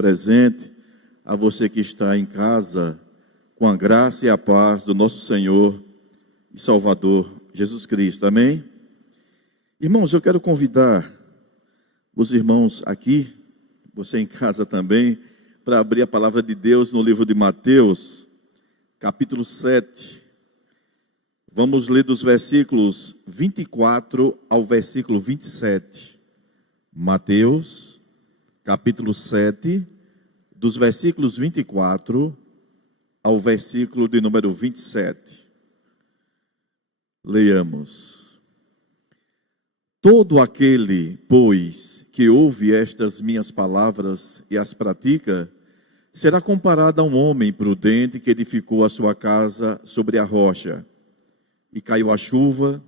presente, a você que está em casa, com a graça e a paz do nosso Senhor e Salvador Jesus Cristo. Amém? Irmãos, eu quero convidar os irmãos aqui, você em casa também, para abrir a palavra de Deus no livro de Mateus, capítulo 7. Vamos ler dos versículos 24 ao versículo 27. Mateus, capítulo 7, dos versículos 24 ao versículo de número 27. Leiamos. Todo aquele, pois, que ouve estas minhas palavras e as pratica, será comparado a um homem prudente que edificou a sua casa sobre a rocha. E caiu a chuva,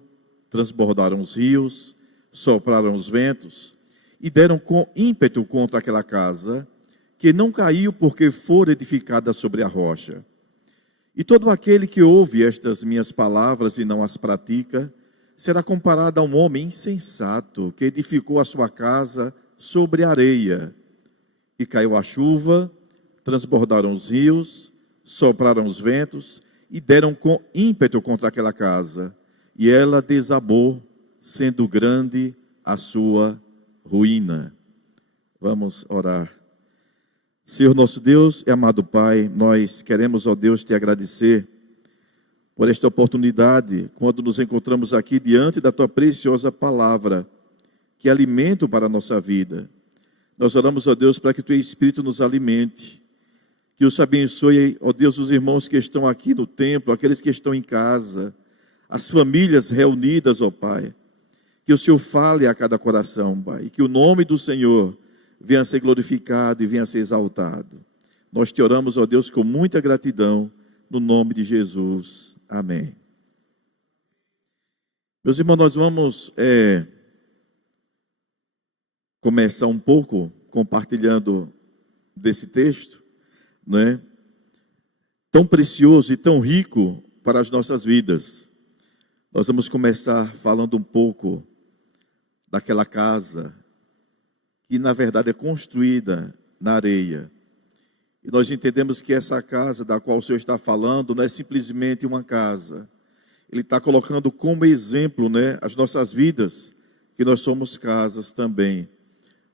transbordaram os rios, sopraram os ventos, e deram com ímpeto contra aquela casa, que não caiu porque fora edificada sobre a rocha. E todo aquele que ouve estas minhas palavras e não as pratica, será comparado a um homem insensato, que edificou a sua casa sobre areia. E caiu a chuva, transbordaram os rios, sopraram os ventos, e deram com ímpeto contra aquela casa. E ela desabou, sendo grande a sua ruína. Vamos orar. Senhor nosso Deus e amado Pai, nós queremos, ó Deus, te agradecer por esta oportunidade, quando nos encontramos aqui diante da tua preciosa palavra, que é alimento para a nossa vida. Nós oramos, ó Deus, para que o teu Espírito nos alimente, que os abençoe, ó Deus, os irmãos que estão aqui no templo, aqueles que estão em casa, as famílias reunidas, ó Pai, que o Senhor fale a cada coração, Pai, e que o nome do Senhor venha a ser glorificado e venha a ser exaltado. Nós te oramos, ó Deus, com muita gratidão, no nome de Jesus. Amém. Meus irmãos, nós vamos começar um pouco compartilhando desse texto, né? Tão precioso e tão rico para as nossas vidas. Nós vamos começar falando um pouco daquela casa que na verdade é construída na areia. E nós entendemos que essa casa da qual o Senhor está falando não é simplesmente uma casa. Ele está colocando como exemplo, né, as nossas vidas, que nós somos casas também,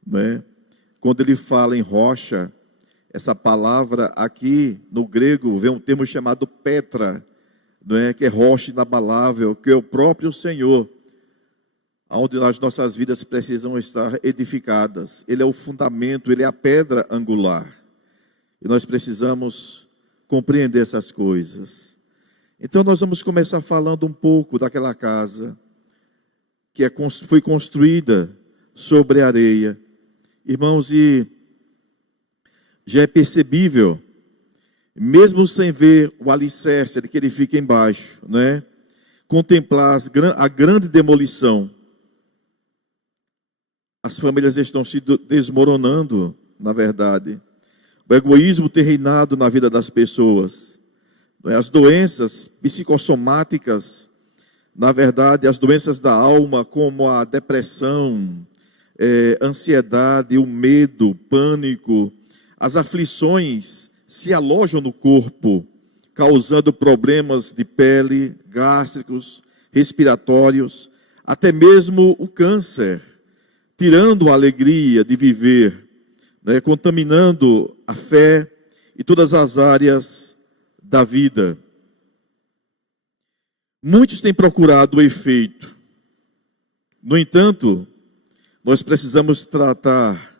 né? Quando ele fala em rocha, essa palavra aqui no grego vem um termo chamado Petra, né, que é rocha inabalável, que é o próprio Senhor, onde as nossas vidas precisam estar edificadas. Ele é o fundamento, ele é a pedra angular. E nós precisamos compreender essas coisas. Então nós vamos começar falando um pouco daquela casa que foi construída sobre areia. Irmãos, e já é percebível, mesmo sem ver o alicerce de que ele fica embaixo, né? Contemplar a grande demolição. As famílias estão se desmoronando, na verdade. O egoísmo tem reinado na vida das pessoas. As doenças psicossomáticas, na verdade, as doenças da alma, como a depressão, ansiedade, o medo, o pânico, as aflições se alojam no corpo, causando problemas de pele, gástricos, respiratórios, até mesmo o câncer, tirando a alegria de viver, né, contaminando a fé e todas as áreas da vida. Muitos têm procurado o efeito. No entanto, nós precisamos tratar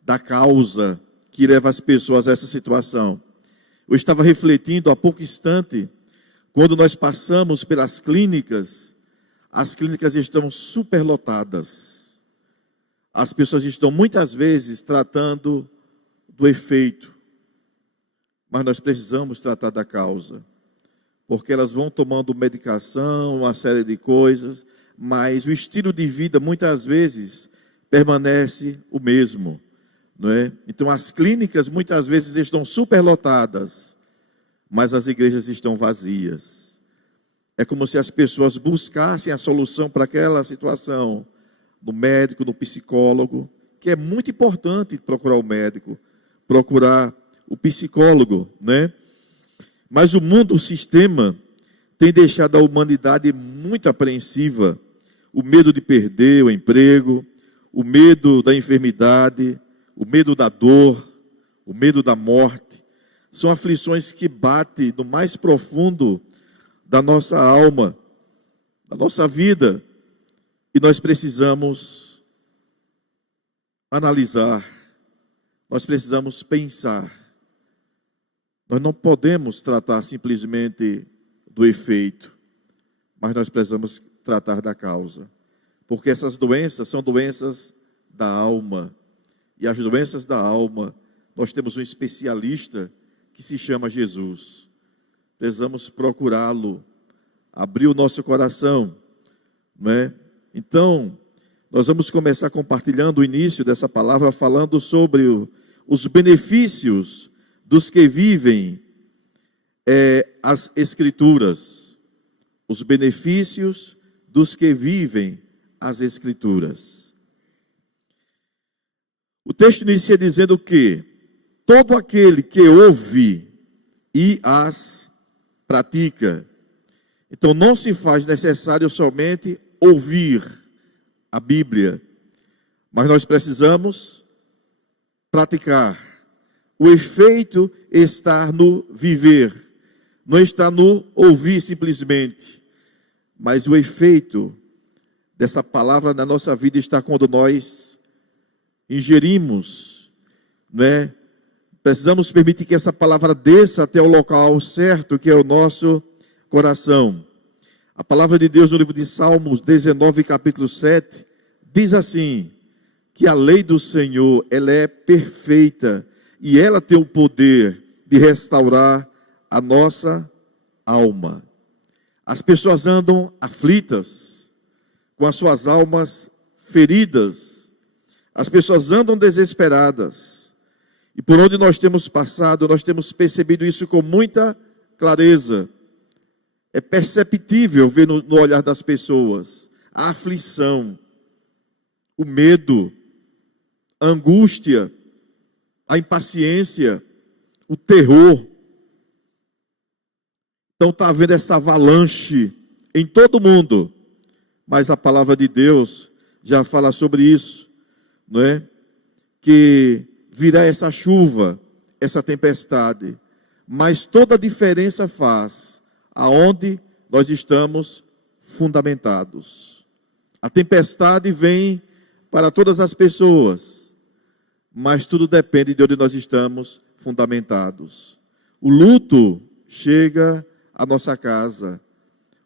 da causa que leva as pessoas a essa situação. Eu estava refletindo há pouco instante, quando nós passamos pelas clínicas, as clínicas estão superlotadas. As pessoas estão muitas vezes tratando do efeito, mas nós precisamos tratar da causa, porque elas vão tomando medicação, uma série de coisas, mas o estilo de vida muitas vezes permanece o mesmo, não é? Então as clínicas muitas vezes estão superlotadas, mas as igrejas estão vazias. É como se as pessoas buscassem a solução para aquela situação no médico, no psicólogo, que é muito importante procurar o médico, procurar o psicólogo, né? Mas o mundo, o sistema, tem deixado a humanidade muito apreensiva. O medo de perder o emprego, o medo da enfermidade, o medo da dor, o medo da morte. São aflições que batem no mais profundo da nossa alma, da nossa vida. E nós precisamos analisar, nós precisamos pensar. Nós não podemos tratar simplesmente do efeito, mas nós precisamos tratar da causa. Porque essas doenças são doenças da alma. E as doenças da alma, nós temos um especialista que se chama Jesus. Precisamos procurá-lo, abrir o nosso coração, né? Então, nós vamos começar compartilhando o início dessa palavra, falando sobre os benefícios dos que vivem as Escrituras. Os benefícios dos que vivem as Escrituras. O texto inicia dizendo que todo aquele que ouve e as pratica. Então, não se faz necessário somente ouvir a Bíblia, mas nós precisamos praticar. O efeito está no viver, não está no ouvir simplesmente, mas o efeito dessa palavra na nossa vida está quando nós ingerimos, né? Precisamos permitir que essa palavra desça até o local certo, que é o nosso coração. A palavra de Deus no livro de Salmos 19, capítulo 7, diz assim, que a lei do Senhor, ela é perfeita, e ela tem o poder de restaurar a nossa alma. As pessoas andam aflitas, com as suas almas feridas. As pessoas andam desesperadas. E por onde nós temos passado, nós temos percebido isso com muita clareza. É perceptível ver no olhar das pessoas a aflição, o medo, a angústia, a impaciência, o terror. Então está havendo essa avalanche em todo mundo, mas a palavra de Deus já fala sobre isso, não é? Que virá essa chuva, essa tempestade, mas toda a diferença faz aonde nós estamos fundamentados. A tempestade vem para todas as pessoas, mas tudo depende de onde nós estamos fundamentados. O luto chega à nossa casa,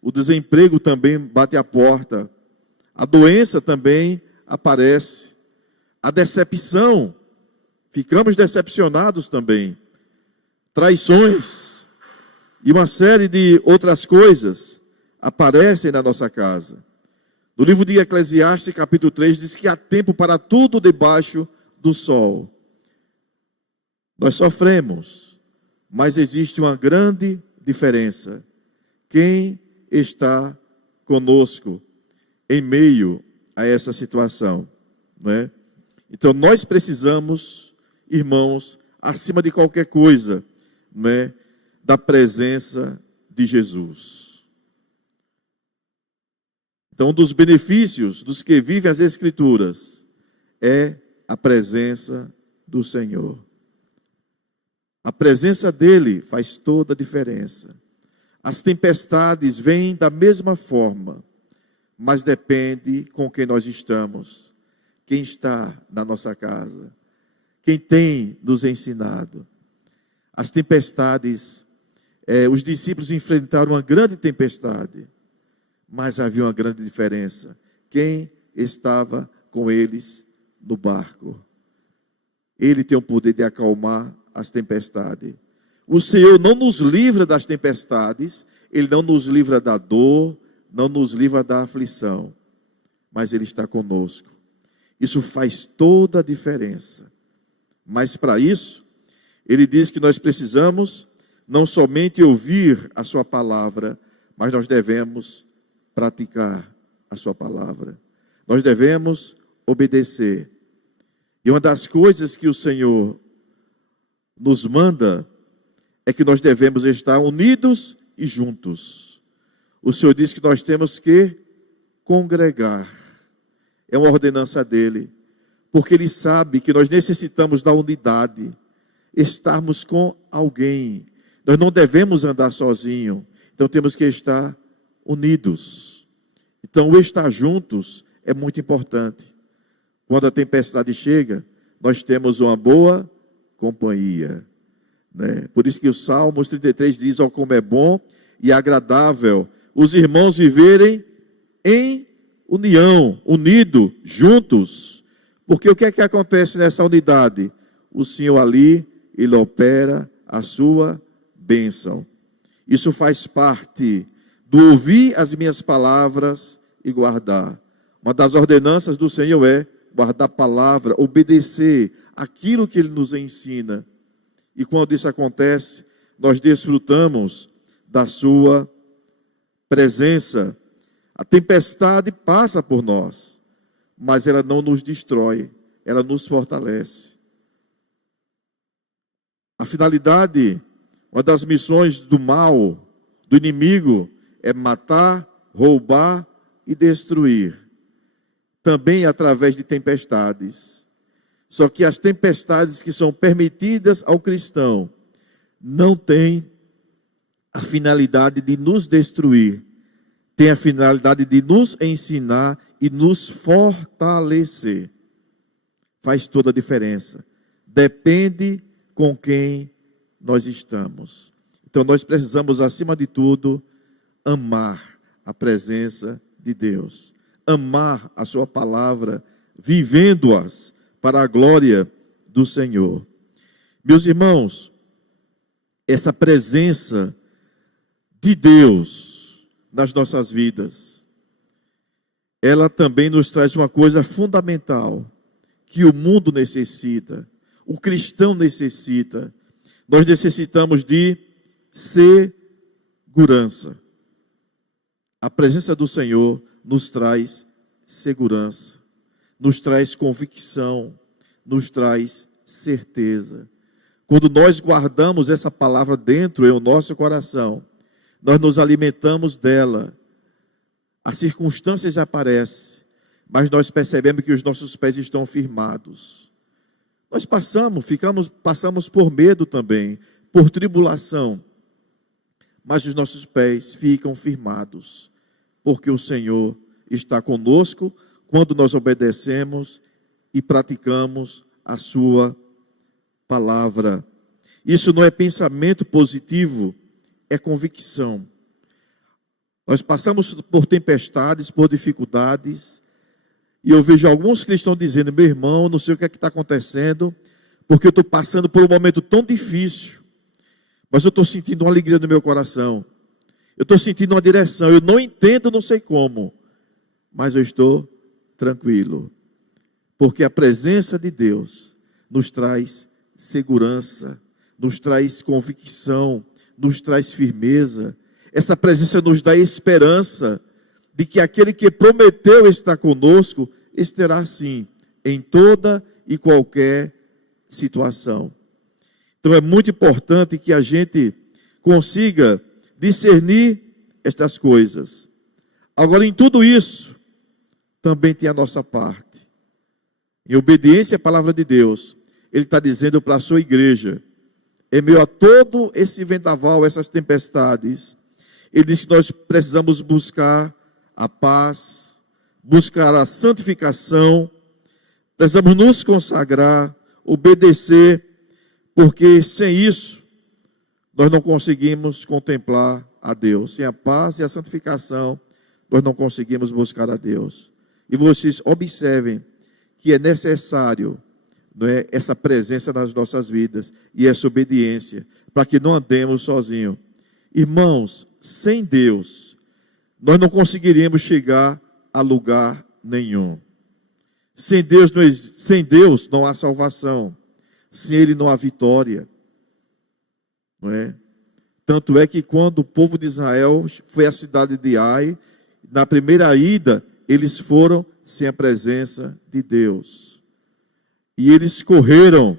o desemprego também bate à porta, a doença também aparece, a decepção, ficamos decepcionados também, traições e uma série de outras coisas aparecem na nossa casa. No livro de Eclesiastes, capítulo 3, diz que há tempo para tudo debaixo do sol. Nós sofremos, mas existe uma grande diferença. Quem está conosco em meio a essa situação, não é? Então nós precisamos, irmãos, acima de qualquer coisa, não é, da presença de Jesus. Então, um dos benefícios dos que vivem as Escrituras é a presença do Senhor. A presença dele faz toda a diferença. As tempestades vêm da mesma forma, mas depende com quem nós estamos, quem está na nossa casa, quem tem nos ensinado. As tempestades, os discípulos enfrentaram uma grande tempestade, mas havia uma grande diferença. Quem estava com eles no barco? Ele tem o poder de acalmar as tempestades. O Senhor não nos livra das tempestades, Ele não nos livra da dor, não nos livra da aflição, mas Ele está conosco. Isso faz toda a diferença. Mas para isso, Ele diz que nós precisamos não somente ouvir a sua palavra, mas nós devemos praticar a sua palavra. Nós devemos obedecer. E uma das coisas que o Senhor nos manda é que nós devemos estar unidos e juntos. O Senhor diz que nós temos que congregar. É uma ordenança dele, porque ele sabe que nós necessitamos da unidade, estarmos com alguém. Nós não devemos andar sozinhos, então temos que estar unidos. Então, o estar juntos é muito importante. Quando a tempestade chega, nós temos uma boa companhia, né? Por isso que o Salmos 33 diz: ó, como é bom e agradável os irmãos viverem em união, unido, juntos. Porque o que é que acontece nessa unidade? O Senhor ali, ele opera a sua bênção. Isso faz parte do ouvir as minhas palavras e guardar. Uma das ordenanças do Senhor é guardar a palavra, obedecer aquilo que ele nos ensina. E quando isso acontece, nós desfrutamos da sua presença. A tempestade passa por nós, mas ela não nos destrói, ela nos fortalece. A finalidade, uma das missões do mal, do inimigo, é matar, roubar e destruir. Também através de tempestades. Só que as tempestades que são permitidas ao cristão não têm a finalidade de nos destruir. Tem a finalidade de nos ensinar e nos fortalecer. Faz toda a diferença. Depende com quem nós estamos. Então nós precisamos, acima de tudo, amar a presença de Deus. Amar a sua palavra, vivendo-as para a glória do Senhor. Meus irmãos, essa presença de Deus nas nossas vidas, ela também nos traz uma coisa fundamental, que o mundo necessita, o cristão necessita. Nós necessitamos de segurança. A presença do Senhor nos traz segurança, nos traz convicção, nos traz certeza. Quando nós guardamos essa palavra dentro do nosso coração, nós nos alimentamos dela. As circunstâncias aparecem, mas nós percebemos que os nossos pés estão firmados. Nós passamos por medo também, por tribulação, mas os nossos pés ficam firmados, porque o Senhor está conosco quando nós obedecemos e praticamos a sua palavra. Isso não é pensamento positivo, é convicção. Nós passamos por tempestades, por dificuldades, e eu vejo alguns cristãos dizendo: meu irmão, não sei o que é que está acontecendo, porque eu estou passando por um momento tão difícil, mas eu estou sentindo uma alegria no meu coração, eu estou sentindo uma direção, eu não entendo, não sei como, mas eu estou tranquilo, porque a presença de Deus nos traz segurança, nos traz convicção, nos traz firmeza. Essa presença nos dá esperança de que aquele que prometeu estar conosco estará sim em toda e qualquer situação. Então é muito importante que a gente consiga discernir estas coisas. Agora, em tudo isso, também tem a nossa parte. Em obediência à palavra de Deus, Ele está dizendo para a sua igreja, em meio a todo esse vendaval, essas tempestades, Ele diz que nós precisamos buscar a paz, buscar a santificação, precisamos nos consagrar, obedecer, porque sem isso, nós não conseguimos contemplar a Deus. Sem a paz e a santificação, nós não conseguimos buscar a Deus. E vocês observem que é necessário, não é, essa presença nas nossas vidas e essa obediência, para que não andemos sozinhos. Irmãos, sem Deus, nós não conseguiríamos chegar a lugar nenhum. Sem Deus não há salvação. Sem Ele não há vitória. Não é? Tanto é que quando o povo de Israel foi à cidade de Ai, na primeira ida, eles foram sem a presença de Deus. E eles correram,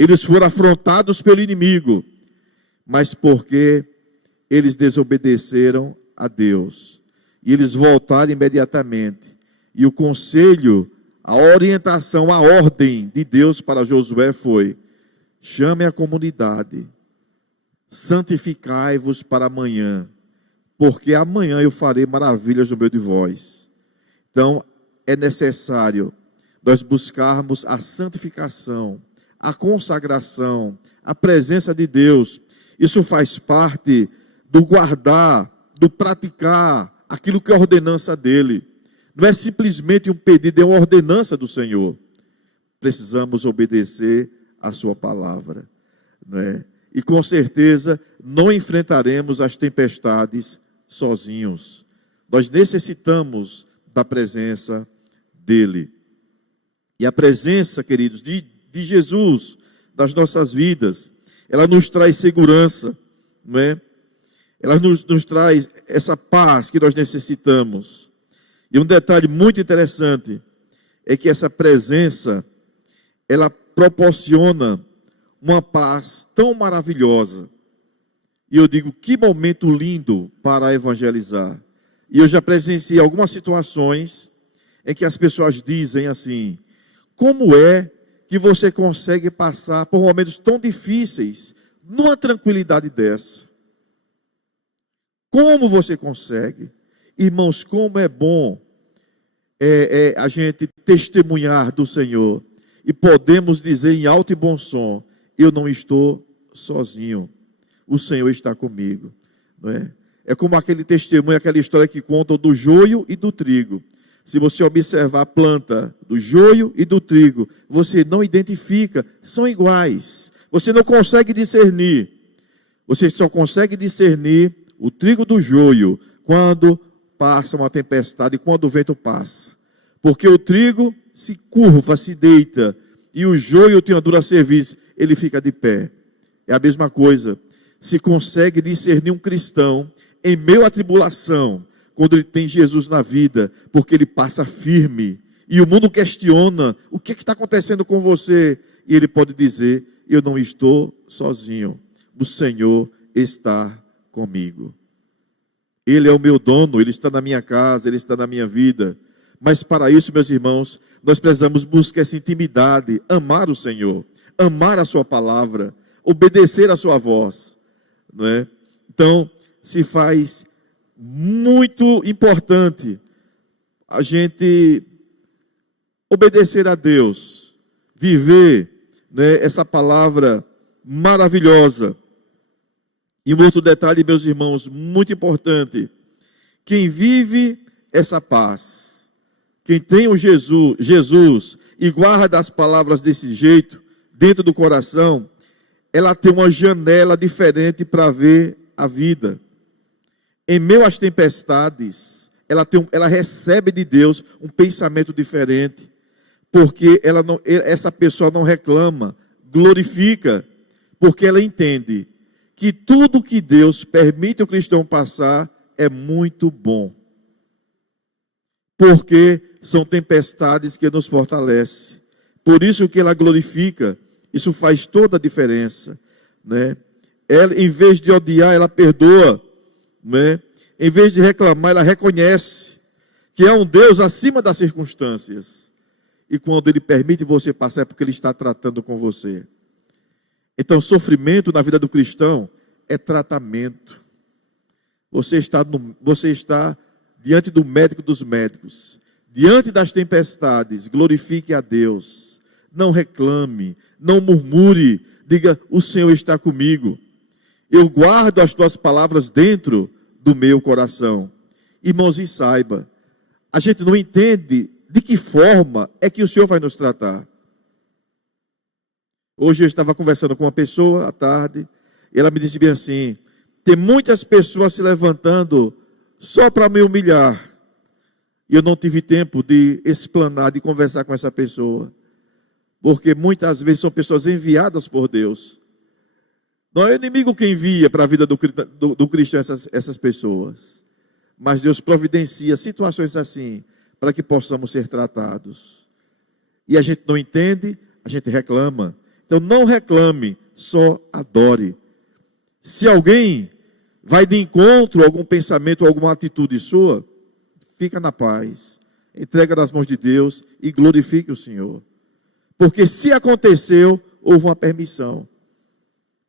Eles foram afrontados pelo inimigo, mas porque eles desobedeceram a Deus. E eles voltaram imediatamente. E o conselho, a orientação, a ordem de Deus para Josué foi: chame a comunidade, santificai-vos para amanhã, porque amanhã eu farei maravilhas no meio de vós. Então, é necessário nós buscarmos a santificação, a consagração, a presença de Deus. Isso faz parte do guardar, do praticar aquilo que é a ordenança dele. Não é simplesmente um pedido, é uma ordenança do Senhor. Precisamos obedecer a sua palavra, não é? E com certeza não enfrentaremos as tempestades sozinhos. Nós necessitamos da presença dele. E a presença, queridos, de Jesus nas nossas vidas, ela nos traz segurança, não é? Ela nos traz essa paz que nós necessitamos. E um detalhe muito interessante é que essa presença, ela proporciona uma paz tão maravilhosa. E eu digo, que momento lindo para evangelizar. E eu já presenciei algumas situações em que as pessoas dizem assim: como é que você consegue passar por momentos tão difíceis numa tranquilidade dessa? Como você consegue? Irmãos, como é bom a gente testemunhar do Senhor e podemos dizer em alto e bom som: eu não estou sozinho, o Senhor está comigo, não é? É como aquele testemunho, aquela história que conta do joio e do trigo. Se você observar a planta do joio e do trigo, você não identifica, são iguais. Você não consegue discernir. Você só consegue discernir o trigo do joio quando passa uma tempestade, quando o vento passa. Porque o trigo se curva, se deita, e o joio tem uma dura cerviz, ele fica de pé. É a mesma coisa. Se consegue discernir um cristão em meio à tribulação, quando ele tem Jesus na vida, porque ele passa firme, e o mundo questiona: o que está acontecendo com você? E ele pode dizer: eu não estou sozinho, o Senhor está comigo. Ele é o meu dono, ele está na minha casa, ele está na minha vida. Mas para isso, meus irmãos, nós precisamos buscar essa intimidade, amar o Senhor, amar a sua palavra, obedecer a sua voz, não é? Então, se faz muito importante a gente obedecer a Deus, viver, né, essa palavra maravilhosa. E um outro detalhe, meus irmãos, muito importante: quem vive essa paz, quem tem o Jesus e guarda as palavras desse jeito dentro do coração, ela tem uma janela diferente para ver a vida. Em meio às tempestades, ela recebe de Deus um pensamento diferente, porque essa pessoa não reclama, glorifica, porque ela entende que tudo que Deus permite o cristão passar é muito bom, porque são tempestades que nos fortalecem. Por isso que ela glorifica. Isso faz toda a diferença, né? Ela, em vez de odiar, ela perdoa, né? Em vez de reclamar, ela reconhece que é um Deus acima das circunstâncias. E quando Ele permite você passar, é porque Ele está tratando com você. Então, sofrimento na vida do cristão é tratamento. Você está diante do médico dos médicos, diante das tempestades. Glorifique a Deus. Não reclame, não murmure, diga: o Senhor está comigo. Eu guardo as tuas palavras dentro do meu coração. Irmãos, e saiba, a gente não entende de que forma é que o Senhor vai nos tratar. Hoje eu estava conversando com uma pessoa à tarde, e ela me disse bem assim: tem muitas pessoas se levantando só para me humilhar. E eu não tive tempo de explanar, de conversar com essa pessoa. Porque muitas vezes são pessoas enviadas por Deus. Não é o inimigo que envia para a vida do cristão essas pessoas. Mas Deus providencia situações assim, para que possamos ser tratados. E a gente não entende, a gente reclama. Então não reclame, só adore. Se alguém vai de encontro a algum pensamento, alguma atitude sua, fica na paz. Entrega nas mãos de Deus e glorifique o Senhor. Porque se aconteceu, houve uma permissão.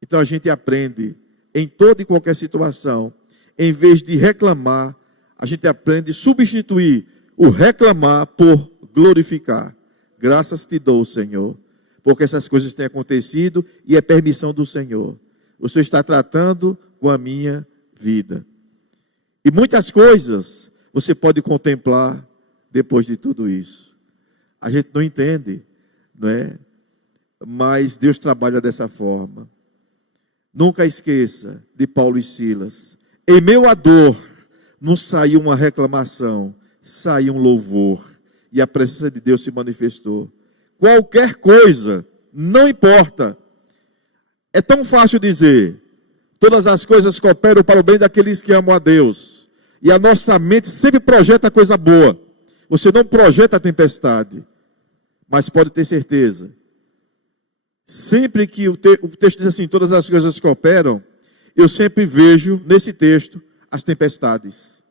Então a gente aprende em toda e qualquer situação, em vez de reclamar, a gente aprende a substituir o reclamar por glorificar. Graças te dou, Senhor, porque essas coisas têm acontecido e é permissão do Senhor. O Senhor está tratando com a minha vida. E muitas coisas você pode contemplar depois de tudo isso. A gente não entende, não é? Mas Deus trabalha dessa forma. Nunca esqueça de Paulo e Silas. Em meio à dor, não saiu uma reclamação, saiu um louvor. E a presença de Deus se manifestou. Qualquer coisa, não importa. É tão fácil dizer, todas as coisas cooperam para o bem daqueles que amam a Deus. E a nossa mente sempre projeta coisa boa. Você não projeta a tempestade. Mas pode ter certeza. Sempre que o texto diz assim, todas as coisas cooperam, eu sempre vejo nesse texto as tempestades.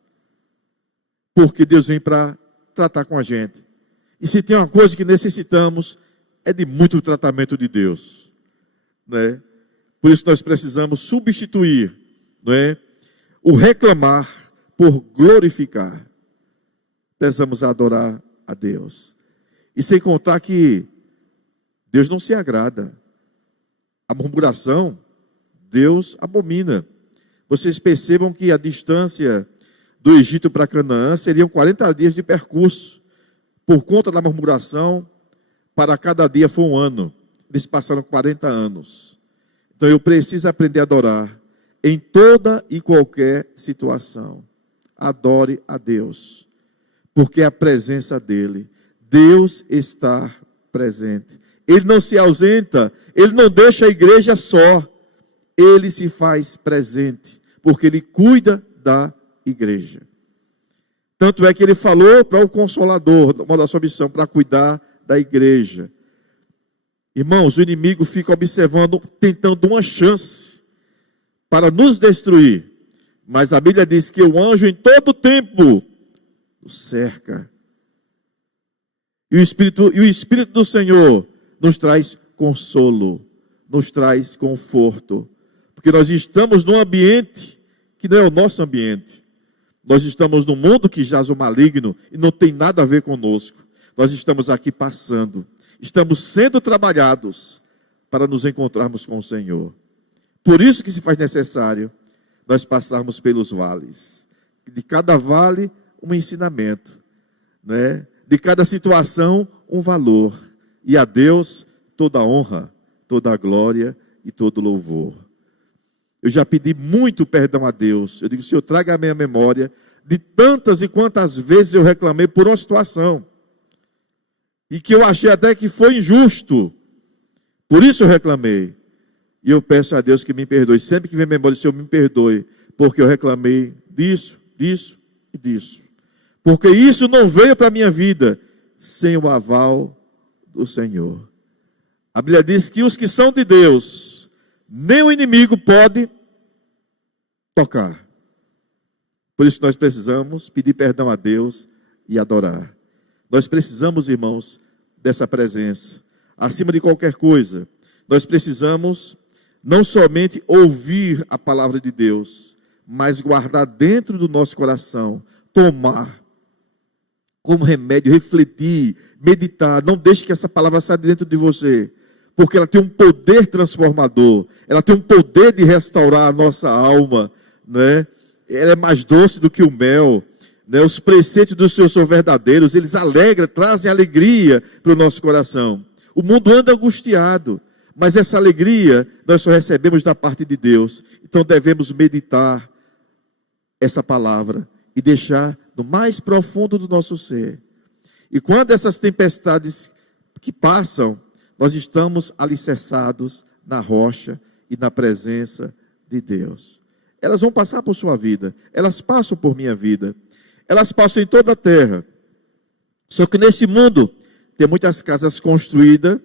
Porque Deus vem para tratar com a gente. E se tem uma coisa que necessitamos, é de muito tratamento de Deus. Né? Por isso nós precisamos substituir, né, o reclamar por glorificar. Precisamos adorar a Deus. E sem contar que Deus não se agrada. A murmuração, Deus abomina. Vocês percebam que a distância do Egito para Canaã seriam 40 dias de percurso. Por conta da murmuração, para cada dia foi um ano. Eles passaram 40 anos. Então eu preciso aprender a adorar em toda e qualquer situação. Adore a Deus, porque é a presença dEle. Deus está presente. Ele não se ausenta, Ele não deixa a igreja só. Ele se faz presente, porque Ele cuida da igreja. Tanto é que Ele falou para o Consolador, uma da sua missão, para cuidar da igreja. Irmãos, o inimigo fica observando, tentando uma chance para nos destruir. Mas a Bíblia diz que o anjo em todo tempo o cerca. E o Espírito do Senhor nos traz consolo, nos traz conforto. Porque nós estamos num ambiente que não é o nosso ambiente. Nós estamos num mundo que jaz o maligno e não tem nada a ver conosco. Nós estamos aqui passando. Estamos sendo trabalhados para nos encontrarmos com o Senhor. Por isso que se faz necessário nós passarmos pelos vales. De cada vale, um ensinamento, né? De cada situação, um valor. E a Deus toda a honra, toda a glória e todo o louvor. Eu já pedi muito perdão a Deus. Eu digo, Senhor, traga a minha memória de tantas e quantas vezes eu reclamei por uma situação. E que eu achei até que foi injusto. Por isso eu reclamei. E eu peço a Deus que me perdoe. Sempre que vem memória, Senhor, me perdoe. Porque eu reclamei disso, disso e disso. Porque isso não veio para a minha vida sem o aval do Senhor. A Bíblia diz que os que são de Deus, nem o inimigo pode tocar. Por isso nós precisamos pedir perdão a Deus e adorar. Nós precisamos, irmãos, dessa presença. Acima de qualquer coisa, nós precisamos não somente ouvir a palavra de Deus, mas guardar dentro do nosso coração, tomar como remédio, refletir, meditar. Não deixe que essa palavra saia de dentro de você, porque ela tem um poder transformador, ela tem um poder de restaurar a nossa alma, né? Ela é mais doce do que o mel, né? Os preceitos do Senhor são verdadeiros, eles alegram, trazem alegria para o nosso coração. O mundo anda angustiado, mas essa alegria nós só recebemos da parte de Deus. Então devemos meditar essa palavra e deixar no mais profundo do nosso ser. E quando essas tempestades que passam, nós estamos alicerçados na rocha e na presença de Deus. Elas vão passar por sua vida, elas passam por minha vida, elas passam em toda a terra. Só que nesse mundo tem muitas casas construídas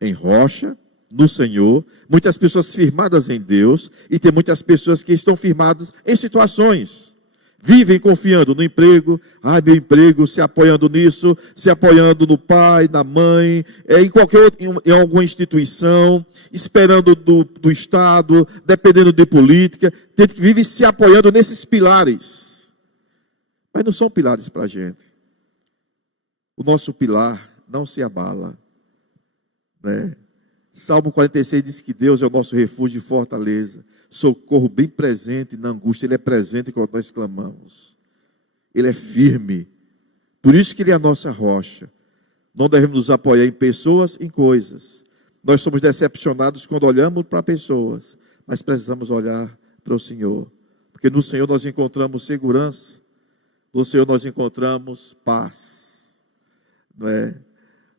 em rocha no Senhor, muitas pessoas firmadas em Deus, e tem muitas pessoas que estão firmadas em situações. Vivem confiando no emprego, meu emprego, se apoiando nisso, se apoiando no pai, na mãe, em alguma instituição, esperando do Estado, dependendo de política. Tem que vive se apoiando nesses pilares. Mas não são pilares para a gente. O nosso pilar não se abala, né? Salmo 46 diz que Deus é o nosso refúgio e fortaleza, socorro bem presente na angústia. Ele é presente quando nós clamamos. Ele é firme. Por isso que Ele é a nossa rocha. Não devemos nos apoiar em pessoas, em coisas. Nós somos decepcionados quando olhamos para pessoas, mas precisamos olhar para o Senhor, porque no Senhor nós encontramos segurança, no Senhor nós encontramos paz, não é?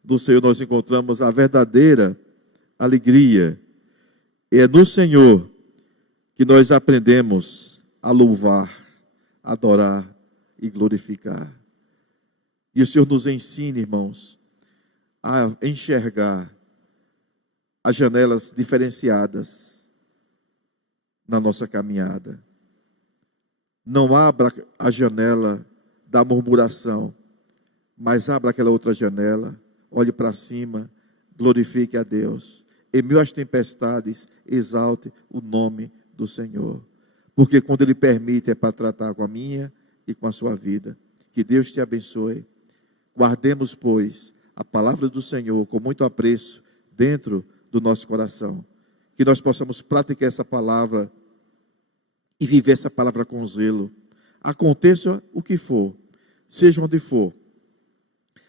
No Senhor nós encontramos a verdadeira alegria. É no Senhor que nós aprendemos a louvar, adorar e glorificar. E o Senhor nos ensina, irmãos, a enxergar as janelas diferenciadas na nossa caminhada. Não abra a janela da murmuração, mas abra aquela outra janela, olhe para cima, glorifique a Deus. Em meio às tempestades, exalte o nome do Senhor. Porque quando Ele permite é para tratar com a minha e com a sua vida. Que Deus te abençoe. Guardemos, pois, a palavra do Senhor com muito apreço dentro do nosso coração. Que nós possamos praticar essa palavra e viver essa palavra com zelo. Aconteça o que for, seja onde for.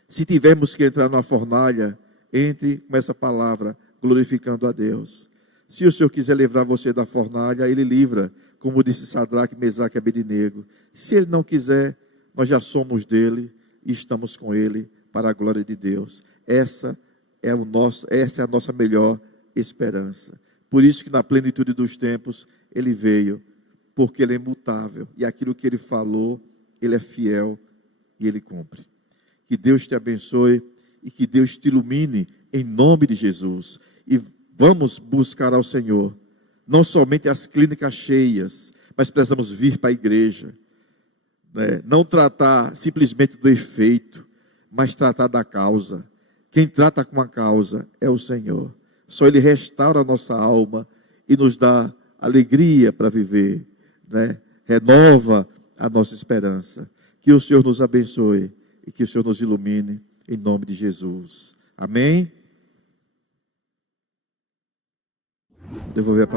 Se tivermos que entrar numa fornalha, entre com essa palavra, glorificando a Deus. Se o Senhor quiser livrar você da fornalha, Ele livra, como disse Sadraque, Mesaque e Abednego. Se Ele não quiser, nós já somos dele e estamos com Ele para a glória de Deus. Essa é a nossa melhor esperança. Por isso que na plenitude dos tempos, Ele veio, porque Ele é imutável, e aquilo que Ele falou, Ele é fiel e Ele cumpre. Que Deus te abençoe e que Deus te ilumine em nome de Jesus. E vamos buscar ao Senhor, não somente as clínicas cheias, mas precisamos vir para a igreja, né? Não tratar simplesmente do efeito, mas tratar da causa. Quem trata com a causa é o Senhor. Só Ele restaura a nossa alma e nos dá alegria para viver, né? Renova a nossa esperança. Que o Senhor nos abençoe e que o Senhor nos ilumine em nome de Jesus. Amém? Devolver a palavra.